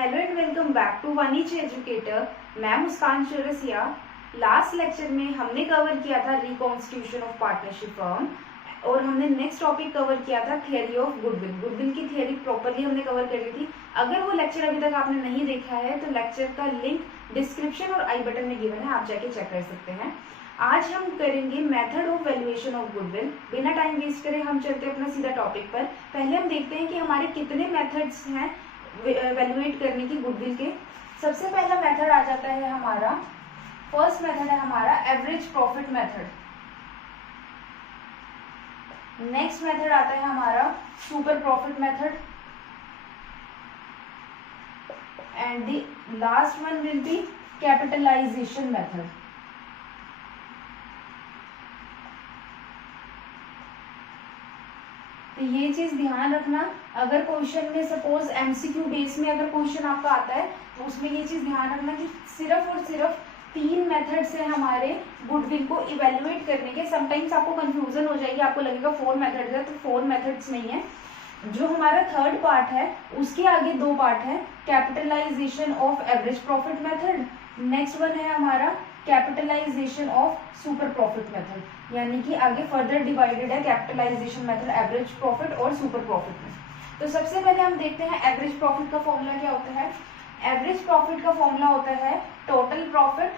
Hello and welcome back to Vanijya educator. मैं Muskan Chaurasia. Last lecture में हमने कवर किया था रिकॉन्स्टिट्यूशन ऑफ पार्टनरशिप फर्म और हमने नेक्स्ट टॉपिक कवर किया था थियरी ऑफ गुडविल। गुडविल की थियरी प्रॉपरली हमने कवर कर ली थी। अगर वो लेक्चर अभी तक आपने नहीं देखा है तो लेक्चर का लिंक डिस्क्रिप्शन और आई बटन में गिवन है, आप जाके चेक कर सकते हैं। आज हम करेंगे method of valuation of goodwill. बिना टाइम वेस्ट करे हम चलते हैं अपना सीधा टॉपिक पर। पहले हम देखते हैं कि हमारे कितने मेथड्स हैं वैल्यूएट करने की गुडविल के। सबसे पहला मेथड आ जाता है हमारा, फर्स्ट मेथड है हमारा average profit method. Next method आता है हमारा super profit method and the last one will be capitalisation method. तो ये चीज ध्यान रखना, अगर क्वेश्चन में सपोज एमसीक्यू बेस में अगर क्वेश्चन आपका आता है तो उसमें ये चीज ध्यान रखना कि सिर्फ और सिर्फ 3 मेथड्स है हमारे गुडविल को इवेल्युएट करने के। समटाइम्स आपको कंफ्यूजन हो जाएगी, आपको लगेगा 4 मेथड्स है, तो 4 मेथड्स नहीं है। जो हमारा थर्ड पार्ट है उसके आगे 2 पार्ट है, capitalisation of average profit method, next one है हमारा capitalisation of super profit method, यानी कि आगे फर्दर डिवाइडेड है कैपिटलाइजेशन मेथड एवरेज प्रॉफिट और सुपर प्रॉफिट में। तो सबसे पहले हम देखते हैं एवरेज प्रॉफिट का फॉर्मूला क्या होता है। एवरेज प्रॉफिट का फॉर्मूला होता है टोटल प्रॉफिट,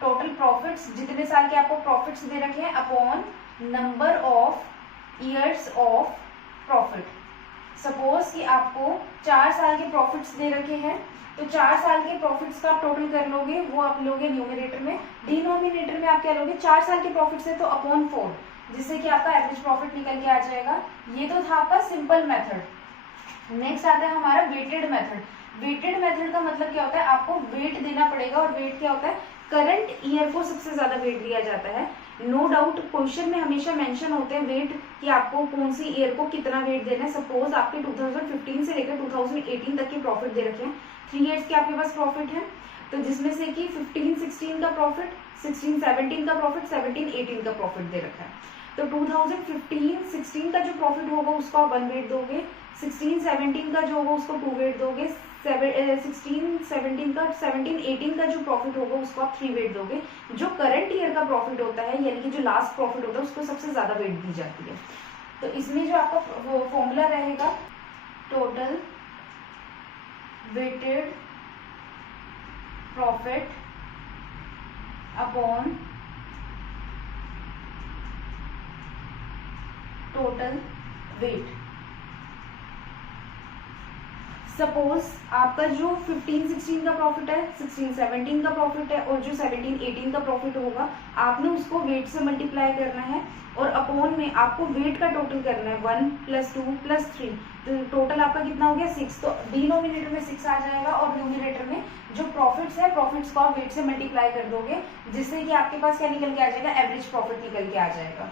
टोटल प्रॉफिट्स जितने साल के आपको प्रॉफिट्स दे रखे हैं upon number of years of profit. Suppose कि आपको 4 साल के प्रॉफिट्स दे रखे हैं तो 4 साल के प्रॉफिट्स का आप टोटल कर लोगे, वो आप लोगे न्यूमरेटर में। डिनोमिनेटर में आप क्या लोगे, 4 साल के प्रॉफिट्स है तो अपॉन 4, जिससे कि आपका एवरेज प्रॉफिट निकल के आ जाएगा। ये तो था आपका सिंपल मेथड। नेक्स्ट आता है हमारा वेटेड मेथड। वेटेड मेथड का मतलब क्या होता है, आपको वेट देना पड़ेगा। और वेट क्या होता है, करंट ईयर को सबसे ज्यादा वेट दिया जाता है। नो डाउट क्वेश्चन में हमेशा मेंशन होते हैं वेट कि आपको कौन सी ईयर को कितना वेट देना है। सपोज आपके 2015 से लेकर 2018 तक के प्रॉफिट दे रखे हैं, 3 इयर्स के आपके पास प्रॉफिट है, तो जिसमें से कि 15-16 का प्रॉफिट, 16-17 का प्रॉफिट, 17-18 का प्रॉफिट दे रखा है। तो 2015-16 का जो प्रॉफिट होगा उसको आप 1 वेट दोगे, 16-17 का जो होगा उसको 2 वेट दोगे, 16-17 का 17-18 का जो प्रॉफिट होगा उसको आप 3 वेट दोगे। जो करंट ईयर का प्रॉफिट होता है यानी कि जो लास्ट प्रॉफिट होता है उसको सबसे ज्यादा वेट दी जाती है। तो इसमें जो आपका फॉर्मूला रहेगा total weighted profit upon total weight. Suppose आपका जो 15-16 का प्रॉफिट है, 16-17 का प्रॉफिट है और जो 17-18 का प्रॉफिट होगा आपने उसको वेट से मल्टीप्लाई करना है और अपॉन में आपको वेट का टोटल करना है 1 + 2 + 3। तो टोटल आपका कितना हो गया 6। तो डिनोमिनेटर में 6 आ जाएगा और न्यूमरेटर में जो प्रॉफिट्स है प्रॉफिट्स को आप वेट से मल्टीप्लाई कर दोगे, जिससे कि आपके पास क्या निकल के आ जाएगा, एवरेज प्रॉफिट निकल के आ जाएगा।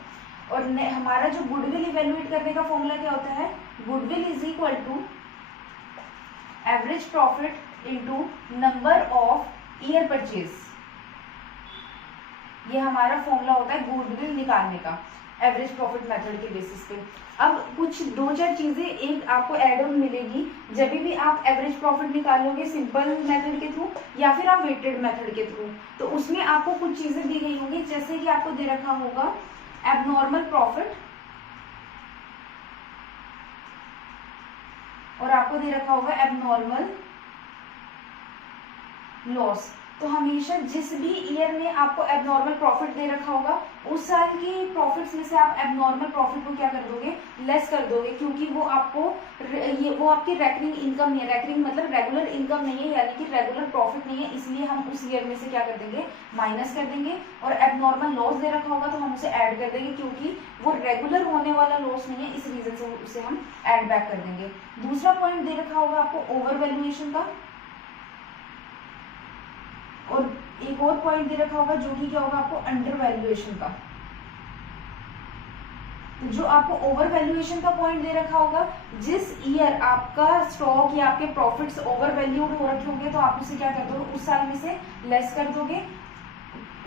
और हमारा जो गुडविल इवेल्युएट करने का फॉर्मूला क्या होता है, goodwill is equal to average profit into number of year purchase. ये हमारा फॉर्मूला होता है गुडविल निकालने का एवरेज प्रॉफिट मेथड के बेसिस पे। अब कुछ 2-4 चीजें एक आपको एड ऑन मिलेगी जब भी आप एवरेज प्रॉफिट निकालोगे सिंपल मेथड के थ्रू या फिर आप वेटेड मेथड के थ्रू। तो उसमें आपको कुछ चीजें दी गई होंगी, जैसे कि आपको दे रखा होगा एबनॉर्मल प्रॉफिट और आपको दे रखा होगा एबनॉर्मल लॉस। तो हमेशा जिस भी ईयर में आपको एबनॉर्मल प्रॉफिट दे रखा होगा उस साल की प्रॉफिट्स में से आप एबनॉर्मल प्रॉफिट को क्या कर दोगे, लेस कर दोगे, क्योंकि वो आपको वो आपकी रेकरिंग इनकम नहीं है। रेकरिंग मतलब रेगुलर इनकम नहीं है, यानी कि रेगुलर प्रॉफिट नहीं है, इसलिए हम उस ईयर में से क्या कर देंगे, माइनस कर देंगे। और एबनॉर्मल लॉस दे रखा होगा तो हम उसे ऐड कर देंगे, क्योंकि वो रेगुलर होने वाला लॉस नहीं है, इस रीजन से उसे हम ऐड बैक कर देंगे। दूसरा पॉइंट दे रखा होगा आपको ओवर वैल्यूएशन का, और एक और पॉइंट दे रखा होगा जो कि क्या होगा आपको अंडर वैल्यूएशन का। तो जो आपको ओवर वैल्यूएशन का पॉइंट दे रखा होगा, जिस ईयर आपका स्टॉक या आपके प्रॉफिट्स ओवर वैल्यूड हो रखे होंगे तो आप उसे क्या कर दोगे, उस साल में से लेस कर दोगे,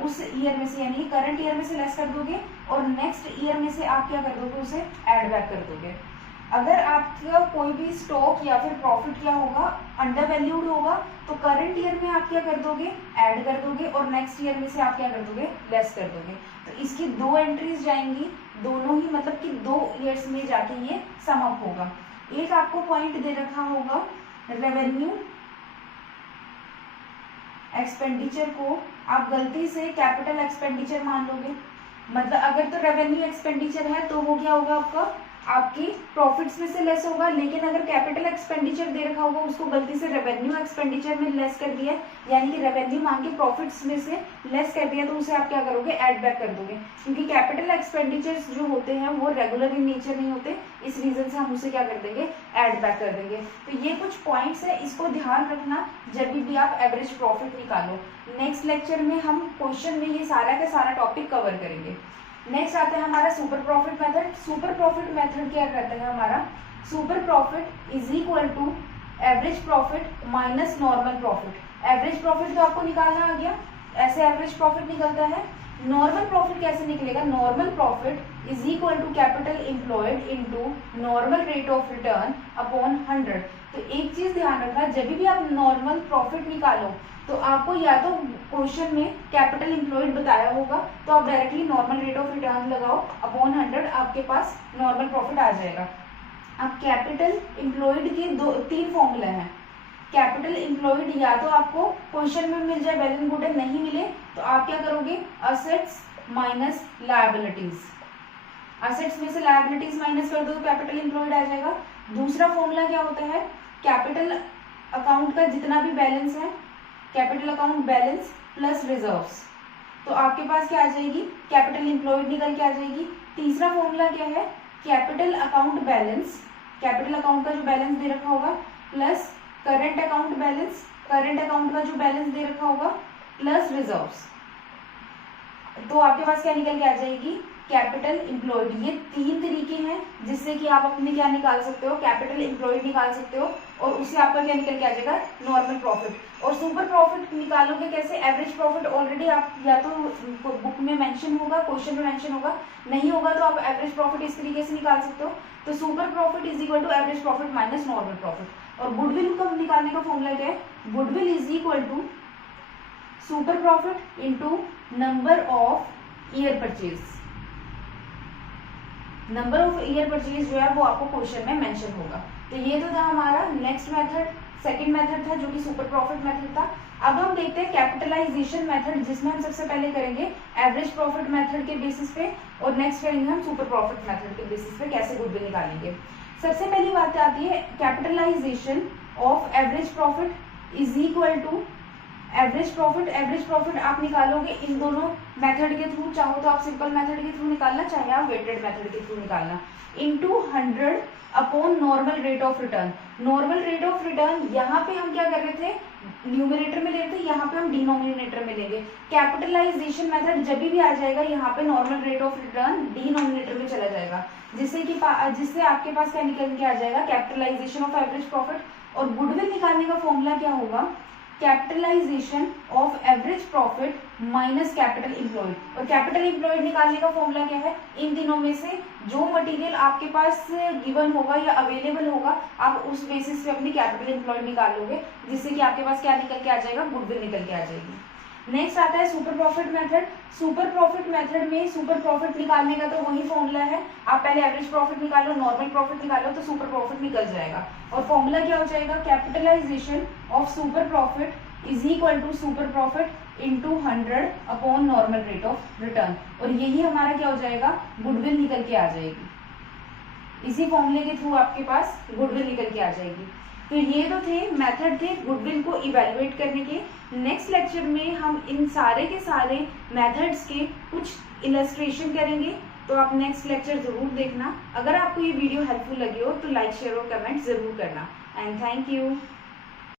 उस ईयर में से यानी करंट ईयर में से लेस कर दोगे और नेक्स्ट ईयर में से आप क्या कर दोगे, उसे ऐड बैक कर दोगे। अगर आपका कोई भी स्टॉक या फिर प्रॉफिट क्या होगा, अंडर वैल्यूड होगा, तो करंट ईयर में आप क्या कर दोगे, ऐड कर दोगे, और नेक्स्ट ईयर में से आप क्या कर दोगे, लेस कर दोगे। तो इसकी 2 एंट्रीज जाएंगी, दोनों ही मतलब कि 2 ईयर्स में जाके ये सम अप होगा। एक आपको पॉइंट दे रखा होगा, रेवेन्यू एक्सपेंडिचर को आप गलती से कैपिटल एक्सपेंडिचर मान लोगे, मतलब अगर तो रेवेन्यू एक्सपेंडिचर है तो वो क्या होगा, आपकी प्रॉफिट्स में से लेस होगा। लेकिन अगर कैपिटल एक्सपेंडिचर दे रखा होगा, उसको गलती से रेवेन्यू एक्सपेंडिचर में लेस कर दिया, यानी कि रेवेन्यू मान के प्रॉफिट्स में से लेस कर दिया, तो उसे आप क्या करोगे, ऐड बैक कर दोगे। क्योंकि कैपिटल एक्सपेंडिचर्स जो होते हैं वो रेगुलर इन नेचर नहीं होते, इस रीजन से हम उसे क्या कर देंगे, ऐड बैक कर देंगे। तो ये कुछ पॉइंट्स है, इसको ध्यान रखना जब भी आप एवरेज प्रॉफिट निकालो। नेक्स्ट लेक्चर में हम क्वेश्चन में ये सारा का सारा टॉपिक कवर करेंगे। नेक्स्ट आता है हमारा super profit method. Super profit method क्या करता है हमारा, super profit is equal to average profit minus normal profit. Average profit तो आपको निकालना आ गया, ऐसे एवरेज प्रॉफिट निकलता है। नॉर्मल प्रॉफिट कैसे निकलेगा, normal profit is equal to capital employed into normal rate of return upon 100। तो एक चीज ध्यान रखना, जब भी आप नॉर्मल प्रॉफिट निकालो तो आपको या तो क्वेश्चन में कैपिटल एम्प्लॉयड बताया होगा, तो आप directly normal rate of return लगाओ अपॉन 100, आपके पास नॉर्मल प्रॉफिट आ जाएगा। अब कैपिटल एम्प्लॉयड के 3 फॉर्मूला हैं। कैपिटल एम्प्लॉयड या तो आपको क्वेश्चन में मिल जाए, वेल एंड गुड है, नहीं मिले तो आप क्या करोगे, असेट्स माइनस लायबिलिटीज। असेट्स में से लायबिलिटीज माइनस कर दो, कैपिटल एम्प्लॉयड आ जाएगा। दूसरा फॉर्मूला क्या होता है, कैपिटल अकाउंट का जितना भी बैलेंस है, capital account balance plus reserves, तो आपके पास क्या आ जाएगी, कैपिटल एम्प्लॉयड निकल के आ जाएगी। तीसरा फॉर्मूला क्या है, capital account balance, capital account का जो बैलेंस दे रखा होगा plus current account balance, current account का जो बैलेंस दे रखा होगा प्लस रिजर्व्स, तो आपके पास क्या निकल के आ जाएगी, कैपिटल एम्प्लॉयड। ये 3 तरीके हैं जिससे कि आप अपने क्या निकाल सकते हो, कैपिटल एम्प्लॉयड निकाल सकते हो, और उससे आपका क्या निकल के आ जाएगा, नॉर्मल प्रॉफिट। और सुपर प्रॉफिट निकालोगे कैसे, एवरेज प्रॉफिट ऑलरेडी आप या तो बुक में मेंशन होगा, क्वेश्चन में मेंशन होगा, नहीं होगा तो आप एवरेज प्रॉफिट इस तरीके से निकाल सकते हो। तो super profit is equal to average profit minus normal profit. और गुडविल को निकालने का फॉर्मूला क्या है, goodwill is equal to super profit into number of year purchase. Number of year purchase जो है वो आपको क्वेश्चन में मेंशन होगा। तो ये तो था हमारा नेक्स्ट मेथड, सेकंड मेथड था जो कि सुपर प्रॉफिट मेथड था। अब हम देखते हैं कैपिटलाइजेशन मेथड, जिसमें हम सबसे पहले करेंगे एवरेज प्रॉफिट मेथड के बेसिस पे, और नेक्स्ट करेंगे हम सुपर प्रॉफिट मेथड के बेसिस पे कैसे गुडविल निकालेंगे। सबसे पहली बात आती है capitalisation of average profit is equal to average profit. Average profit आप निकालोगे इन दोनों मेथड के थ्रू, चाहो तो आप सिंपल मेथड के थ्रू निकालना, चाहे आप वेटेड मेथड के थ्रू निकालना, into 100 upon normal rate of return. Normal rate of return यहाँ पे हम क्या कर रहे थे, न्यूमरेटर में ले रहे थे, यहाँ पे हम डिनोमिनेटर में लेंगे। कैपिटलाइजेशन मेथड जब भी आ जाएगा यहाँ पे normal rate of return denominator में चला जाएगा, जिससे आपके पास क्या निकल के आ जाएगा, कैपिटलाइजेशन ऑफ एवरेज प्रॉफिट। और गुडविल निकालने का फॉर्मूला क्या होगा, capitalisation of average profit minus capital employed. और कैपिटल एम्प्लॉयड निकालने का फॉर्मूला क्या है, इन तीनों में से जो मटेरियल आपके पास गिवन होगा या अवेलेबल होगा, आप उस बेसिस पे अपनी कैपिटल एम्प्लॉयड निकालोगे, जिससे कि आपके पास क्या निकल के आ जाएगा, गुडविल निकल के आ जाएगी। नेक्स्ट आता है super profit method. Super profit method में सुपर प्रॉफिट निकालने का तो वही फॉर्मूला है, आप पहले एवरेज प्रॉफिट निकालो, नॉर्मल प्रॉफिट निकालो, तो सुपर प्रॉफिट निकल जाएगा। और फॉर्मूला क्या हो जाएगा, capitalisation of super profit is equal to super profit into 100 upon normal rate of return. और यही हमारा क्या हो जाएगा, गुडविल निकल के आ जाएगी। इसी फॉर्मूले के थ्रू आपके पास गुडविल निकल के आ जाएगी। तो ये तो थे मेथड थे गुडविल को इवेलुएट करने के। नेक्स्ट लेक्चर में हम इन सारे के सारे मेथड्स के कुछ इलस्ट्रेशन करेंगे, तो आप नेक्स्ट लेक्चर जरूर देखना। अगर आपको ये वीडियो हेल्पफुल लगी हो तो लाइक, शेयर और कमेंट जरूर करना। And thank you.